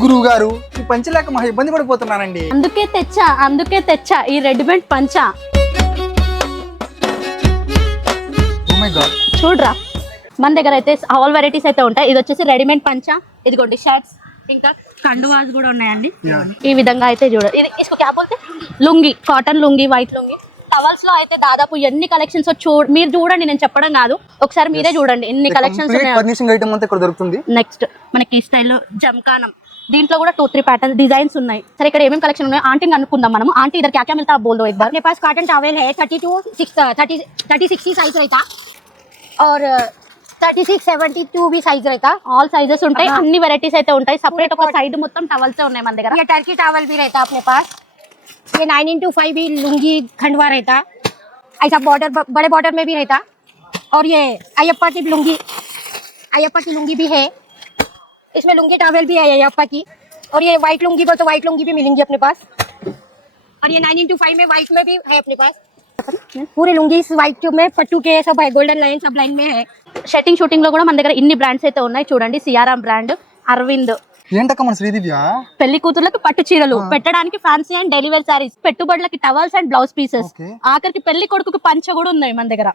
గురువు గారు ఈ పంచ లేక మహా ఇబ్బంది పడిపోతున్నానండి. అందుకే తెచ్చా ఈ రెడీమేడ్ పంచా. Oh my god. చూడరా మన దగ్గర అయితే ఆల్ వెరైటీస్ అయితే ఉంటాయి. ఇది వచ్చేసి రెడీమేడ్ పంచా. ఇదిగోండి షర్ట్స్, ఇంకా కండువాస్ కూడా ఉన్నాయండి. ఈ విధంగా అయితే చూడండి. ఇది ఇసుకో క్యా బోల్తే lungi, cotton lungi, white lungi. Towels లో అయితే దాదాపు ఎన్ని కలెక్షన్స్ మీరు చూడండి, నేను చెప్పడం కాదు, ఒకసారి మీరే చూడండి ఎన్ని కలెక్షన్స్ దొరుకుతుంది. నెక్స్ట్ మనకి ఈ స్టైల్లో జంకానం, దీంట్లో కూడా 2-3 पैटर्न डिजाइन्स ఉన్నాయి. సరే ఇక్కడ ఏమేం కలెక్షన్ ఉన్నాయి ఆంటీని అనుకుందాం మనం. ఆంటీ इधर क्या क्या मिलता है आप बोल दो एक बार. अपने पास कॉटन टॉवेल है 30-60 साइज रहता और 36-72 भी साइज रहता. ఆల్ సైజెస్ ఉంటాయి, అన్ని వెరైటీస్ అయితే ఉంటాయి. సెపరేట్ ఒక సైడ్ మొత్తం టవల్స్ ఉన్నాయి మన దగ్గర. ये टर्की टॉवल भी रहता अपने पास. ये 9x5 भी लुंगी खंडवा रहता, ऐसा बॉर्डर बड़े बॉर्डर में भी रहता. और ये अयप्पा की लुंगी भी है, इसमें लुंगी टॉवेल भी है अयप्पा की. और ये व्हाइट लुंगी तो व्हाइट लुंगी भी मिलेंगी अपने पास. और ये 9x5 में व्हाइट में भी है अपने पास. पूरे लुंगी व्हाइट में पट्टू के सब है, गोल्डन लाइन सब लाइन में है. షర్టింగ్ షూటింగ్ లో కూడా మన దగ్గర ఇన్ని బ్రాండ్స్ అయితే ఉన్నాయి చూడండి. సియారాం బ్రాండ్, అరవింద్. ఏంటక్క మన శ్రీదివ్య పెళ్లి కూతుర్లకు పట్టు చీరలు, పెట్టడానికి ఫ్యాన్సీ అండ్ డెలివరీ సారీస్, పెట్టుబడులకి టవల్స్ అండ్ బ్లౌజ్ పీసెస్, ఆఖరికి పెళ్లి కొడుకుకి పంచ కూడా ఉన్నాయి మన దగ్గర.